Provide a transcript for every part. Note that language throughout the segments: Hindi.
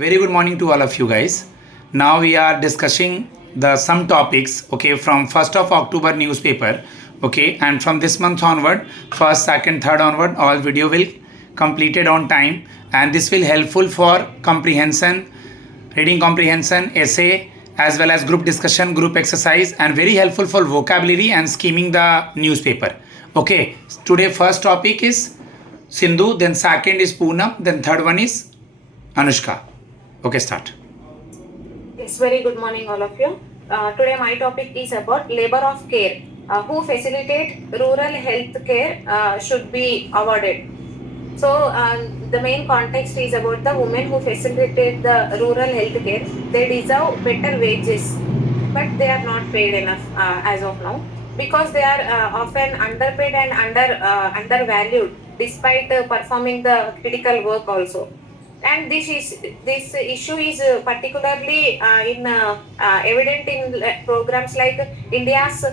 Very good morning to all of you guys. Now we are discussing the some topics, okay, from 1st of October newspaper, okay, and from this month onward, first, second, third onward, all video will completed on time, and this will helpful for comprehension, reading comprehension, essay, as well as group discussion, group exercise, and very helpful for vocabulary and skimming the newspaper. Okay, today first topic is Sindhu, then second is Poonam, then third one is Anushka. Okay, start. Yes, very good morning, all of you. Today, my topic is about labor of care. Who facilitate rural health care should be awarded. So, the main context is about the women who facilitate the rural health care. They deserve better wages, but they are not paid enough as of now because they are often underpaid and undervalued despite performing the critical work also. And this issue is particularly evident in programs like India's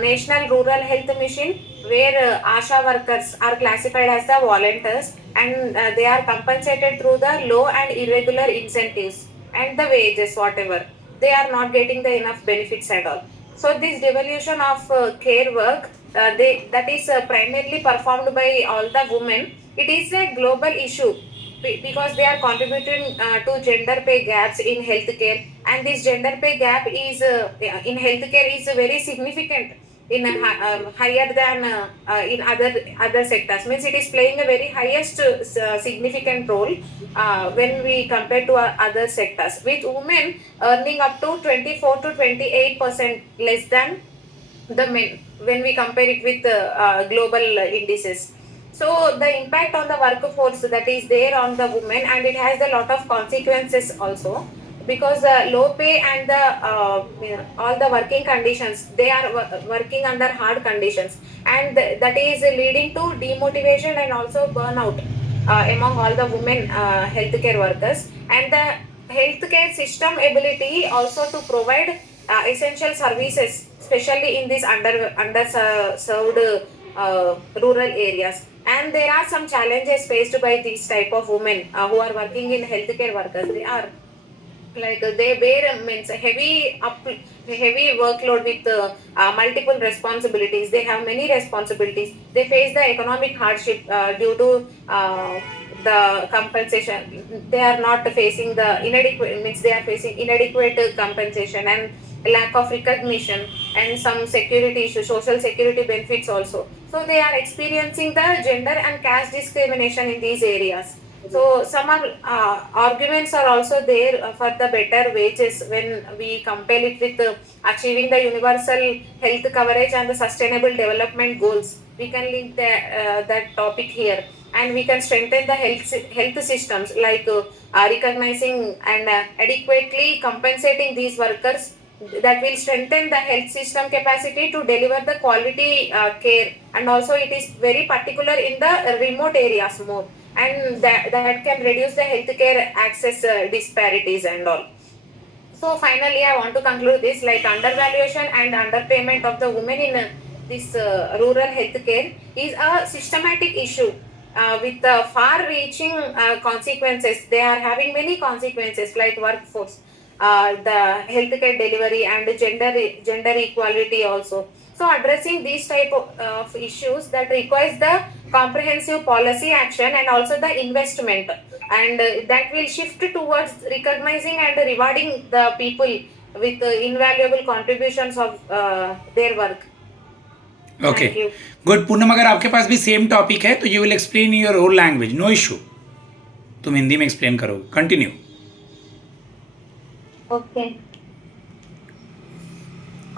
National Rural Health Mission, where ASHA workers are classified as the volunteers, and they are compensated through the low and irregular incentives and the wages, whatever. They are not getting the enough benefits at all. So this devolution of care work, that is primarily performed by all the women. It is a global issue because they are contributing to gender pay gaps in healthcare, and this gender pay gap is in healthcare is very significant in higher than in other sectors. Means it is playing a very highest significant role when we compare to other sectors, with women earning up to 24 to 28% less than the men when we compare it with global indices. So the impact on the workforce that is there on the women, and it has a lot of consequences also, because low pay and the all the working conditions, they are working under hard conditions, and that is leading to demotivation and also burnout among all the women healthcare workers, and the healthcare system ability also to provide essential services, especially in these underserved rural areas. And there are some challenges faced by these type of women who are working in healthcare workers. They are like they bear means heavy workload with multiple responsibilities. They have many responsibilities. They face the economic hardship due to the compensation. They are not facing the inadequate, means they are facing inadequate compensation and lack of recognition, and some security issues, social security benefits also. So they are experiencing the gender and caste discrimination in these areas. So some arguments are also there for the better wages when we compare it with achieving the universal health coverage and the sustainable development goals. We can link that topic here, and we can strengthen the health systems like recognizing and adequately compensating these workers. That will strengthen the health system capacity to deliver the quality care, and also it is very particular in the remote areas more, and that can reduce the healthcare access disparities and all. So finally, I want to conclude this, like undervaluation and underpayment of the women in this rural healthcare is a systematic issue with far-reaching consequences. They are having many consequences like workforce, the healthcare delivery, and gender equality also. So addressing these type of issues that requires the comprehensive policy action and also the investment, and that will shift towards recognizing and rewarding the people with invaluable contributions of their work. Okay Thank you. Good Poonam, अगर आपके पास भी सेम टॉपिक है तो you will explain your own language, no issue. तुम हिंदी में एक्सप्लेन करोगे. Continue. Okay.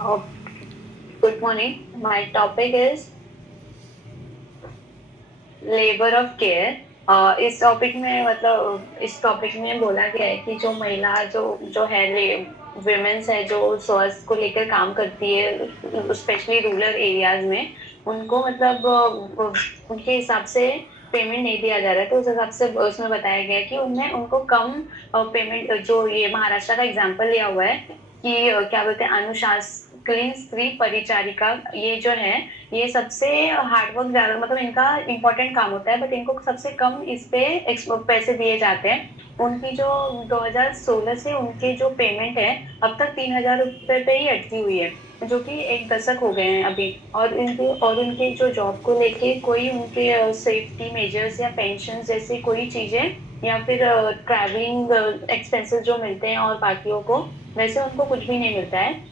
Oh, good morning. My topic is labor of care. इस टॉपिक में मतलब इस टॉपिक में बोला गया है कि जो महिला जो है विमेन्स है जो स्वास्थ्य को लेकर काम करती है स्पेशली रूरल एरियाज में, उनको मतलब उनके हिसाब से पेमेंट नहीं दिया जा रहा है. तो उस हिसाब से उसमें बताया गया है कि उनको कम पेमेंट, जो ये महाराष्ट्र का एग्जाम्पल लिया हुआ है कि क्या बोलते हैं अनुशासन स्त्री परिचारिका, ये जो है ये सबसे हार्डवर्क ज्यादा मतलब इनका इम्पोर्टेंट काम होता है, बट इनको सबसे कम इस पे पैसे दिए जाते हैं. उनकी जो 2016 से उनकी जो पेमेंट है अब तक 3,000 रुपये पे ही अटकी हुई है, जो कि 1 दशक हो गए हैं अभी। और उनके जो जॉब को लेके कोई उनके सेफ्टी मेजर्स या पेंशन जैसी कोई चीजें या फिर ट्रैवलिंग एक्सपेंसेस जो मिलते हैं और बाकियों को, वैसे उनको कुछ भी नहीं मिलता है।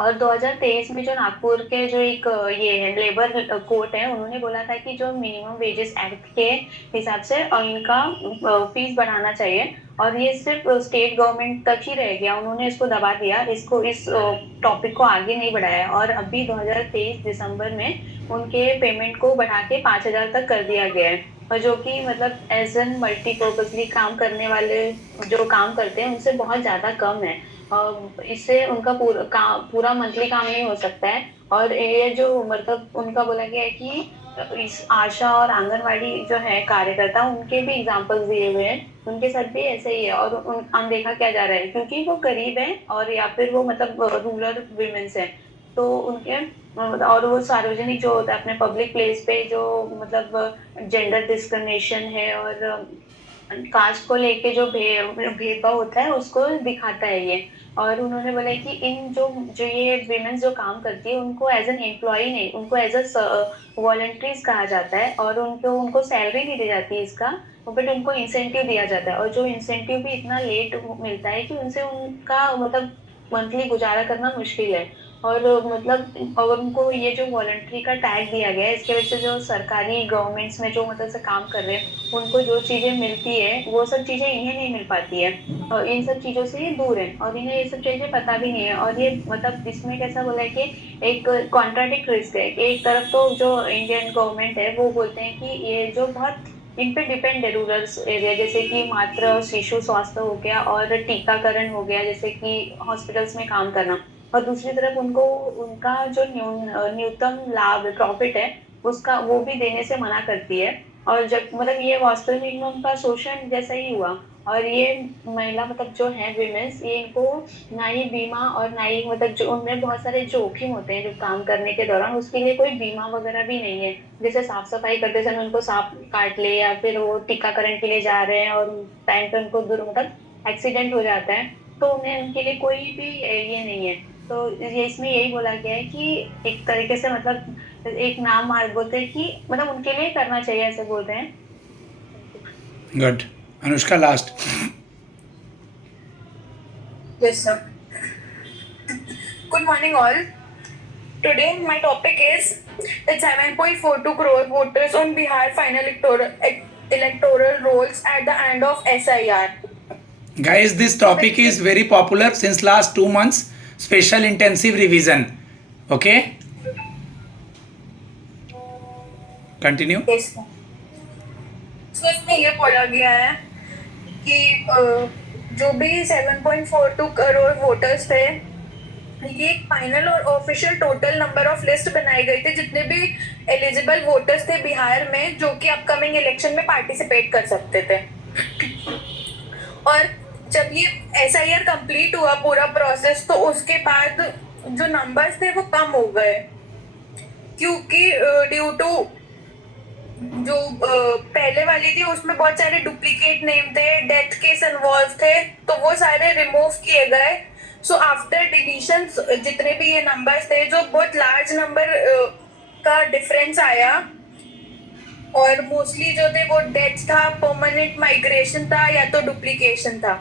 और 2023 में जो नागपुर के जो एक ये है लेबर कोर्ट है, उन्होंने बोला था कि जो मिनिमम वेजेस एक्ट के हिसाब से इनका फीस बढ़ाना चाहिए, और ये सिर्फ स्टेट गवर्नमेंट तक ही रह गया। उन्होंने इसको दबा दिया, इस टॉपिक को आगे नहीं बढ़ाया, और अभी 2023 दिसंबर में उनके पेमेंट को बढ़ा के 5,000 तक कर दिया गया है, और जो कि मतलब एज एन मल्टीपर्पजली काम करने वाले जो काम करते हैं उनसे बहुत ज्यादा कम है। इससे उनका पूरा मंथली काम नहीं हो सकता है। और ये जो मतलब उनका बोला गया है कि इस आशा और आंगनवाड़ी जो है कार्यकर्ता, उनके भी एग्जाम्पल्स दिए हुए हैं, उनके साथ भी ऐसे ही है, और अनदेखा किया जा रहा है क्योंकि वो गरीब है और या फिर वो मतलब रूरल वीमेंस है, तो उनके और वो सार्वजनिक जो होता है अपने पब्लिक प्लेस पे जो मतलब जेंडर डिस्क्रिमिनेशन है और कास्ट को लेके जो भेदभाव होता है उसको दिखाता है ये। और उन्होंने बोला है कि इन जो जो ये विमेन्स जो काम करती है उनको एज एन एम्प्लॉय नहीं, उनको एज अ वॉलंटरीज कहा जाता है, और उनको सैलरी नहीं दी जाती है इसका, बट उनको इंसेंटिव दिया जाता है, और जो इंसेंटिव भी इतना लेट मिलता है कि उनसे उनका मतलब मंथली गुजारा करना मुश्किल है। और मतलब और उनको ये जो वॉलंटरी का टैग दिया गया है, इसके वजह से जो सरकारी गवर्नमेंट्स में जो मतलब से काम कर रहे हैं उनको जो चीजें मिलती है वो सब चीजें इन्हें नहीं मिल पाती है, और इन सब चीजों से ये दूर है और इन्हें ये सब चीजें पता भी नहीं है। और ये मतलब इसमें कैसा बोला है कि एक कॉन्ट्राडिक्ट रिस्क है कि एक तरफ तो जो इंडियन गवर्नमेंट है वो बोलते हैं कि ये जो बहुत इन पे डिपेंड है रूरल एरिया, जैसे कि मातृ शिशु स्वास्थ्य हो गया और टीकाकरण हो गया, जैसे कि हॉस्पिटल्स में काम करना, और दूसरी तरफ उनको उनका जो न्यूनतम लाभ प्रॉफिट है उसका वो भी देने से मना करती है। और जब मतलब ये वास्तविक में उनका शोषण जैसा ही हुआ। और ये महिला मतलब जो है विमेंस, ये इनको ना ही बीमा और ना ही मतलब जो उनमें बहुत सारे जोखिम होते हैं जो काम करने के दौरान, उसके लिए कोई बीमा वगैरह भी नहीं है। जैसे साफ सफाई करते समय उनको सांप काट ले या फिर वो टीकाकरण के लिए जा रहे हैं और टाइम पे उनको मतलब एक्सीडेंट हो जाता है, तो उन्हें उनके लिए कोई भी ये नहीं है। तो ये इसमें यही बोला गया है कि एक तरीके से मतलब एक नाम मार्ग बोलते हैं कि मतलब उनके लिए करना चाहिए, ऐसे बोलते हैं। Good. Anushka last. Yes, sir. Good morning, all. Today, my topic is that 7.42 crore voters on Bihar final electoral rolls at the end of SIR. Guys, this topic is very popular since last 2 months. Special intensive revision. Okay? Continue. Yes, sir. So, इसमें ये बोला गया है कि जो भी 7.42 करोड़ वोटर्स थे, ये एक फाइनल और official total number of list बनाई गई थी जितने भी एलिजिबल वोटर्स थे बिहार में जो कि अपकमिंग इलेक्शन में पार्टिसिपेट कर सकते थे। और जब ये SIR कंप्लीट हुआ पूरा प्रोसेस, तो उसके बाद जो नंबर्स थे वो कम हो गए क्योंकि ड्यू टू जो पहले वाली थी उसमें बहुत सारे डुप्लीकेट नेम थे, डेथ केस इन्वॉल्व थे, तो वो सारे रिमूव किए गए। सो आफ्टर डिलीशन जितने भी ये नंबर्स थे, जो बहुत लार्ज नंबर का डिफरेंस आया, और मोस्टली जो थे वो डेथ था, परमानेंट माइग्रेशन था या तो डुप्लीकेशन था।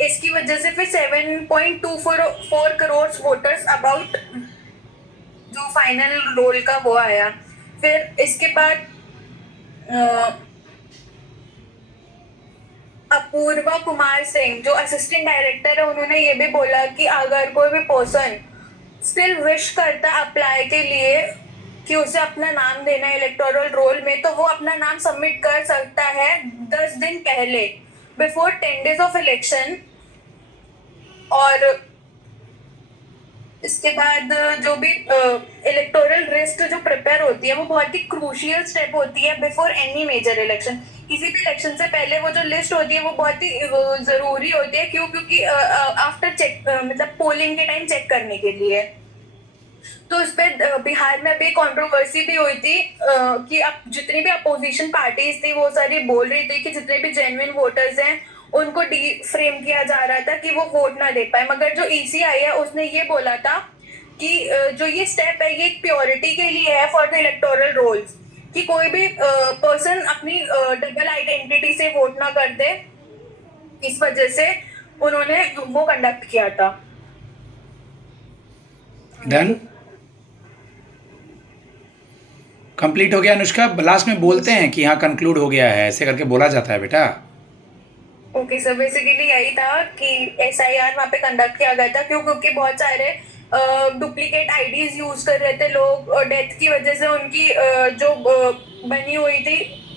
इसकी वजह से फिर 7.24 करोड़ वोटर्स अबाउट जो फाइनल रोल का वो आया। फिर इसके बाद अपूर्वा कुमार सिंह जो असिस्टेंट डायरेक्टर है, उन्होंने ये भी बोला कि अगर कोई भी पर्सन स्टिल विश करता अप्लाई के लिए कि उसे अपना नाम देना है इलेक्टोरल रोल में, तो वो अपना नाम सबमिट कर सकता है 10 दिन पहले, बिफोर 10 डेज ऑफ इलेक्शन। और इसके बाद जो भी इलेक्टोरल लिस्ट जो प्रिपेयर होती है वो बहुत ही क्रूशियल स्टेप होती है बिफोर एनी मेजर इलेक्शन। किसी भी इलेक्शन से पहले वो जो लिस्ट होती है वो बहुत ही जरूरी होती है। क्यों? क्योंकि आफ्टर चेक मतलब पोलिंग के टाइम चेक करने के लिए। तो इस पे बिहार में अभी कंट्रोवर्सी भी हुई थी कि अब जितनी भी अपोजिशन पार्टीज थी वो सारी बोल रही थी कि जितने भी जेन्युइन वोटर्स हैं उनको डी फ्रेम किया जा रहा था कि वो वोट ना दे पाए, मगर जो ECI है उसने ये बोला था कि जो ये स्टेप है ये प्योरिटी के लिए है फॉर द इलेक्टोरल रोल्स, कि कोई भी पर्सन अपनी डबल आइडेंटिटी से वोट ना कर दे, इस वजह से उन्होंने वो कंडक्ट किया था। डन, कंप्लीट हो गया अनुष्का। लास्ट में बोलते हैं कि हाँ कंक्लूड हो गया है, ऐसे करके बोला जाता है बेटा। ओके सर, बेसिकली यही था कि SIR वहाँ पे कंडक्ट किया गया था क्योंकि बहुत सारे डुप्लीकेट आईडीज यूज कर रहे थे लोग, डेथ की वजह से उनकी जो बनी हुई थी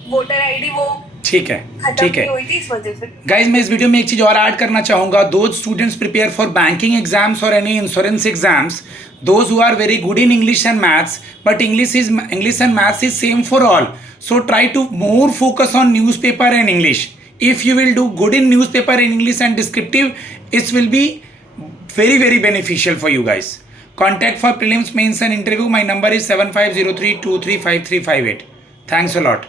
वोटर आईडी वो ठीक है, खत्म ठीक है नहीं हुई थी, इस वजह से। गाइज, मैं इस वीडियो में एक चीज और ऐड करना चाहूंगा। Those students prepare for banking exams और any insurance exams, those who are very good in English and maths, but English and maths is same for all, so try to more focus on newspaper and English. If you will do good in newspaper and English and descriptive, it will be very beneficial for you guys. Contact for prelims, mains and interview. My number is 7503235358. Thanks a lot.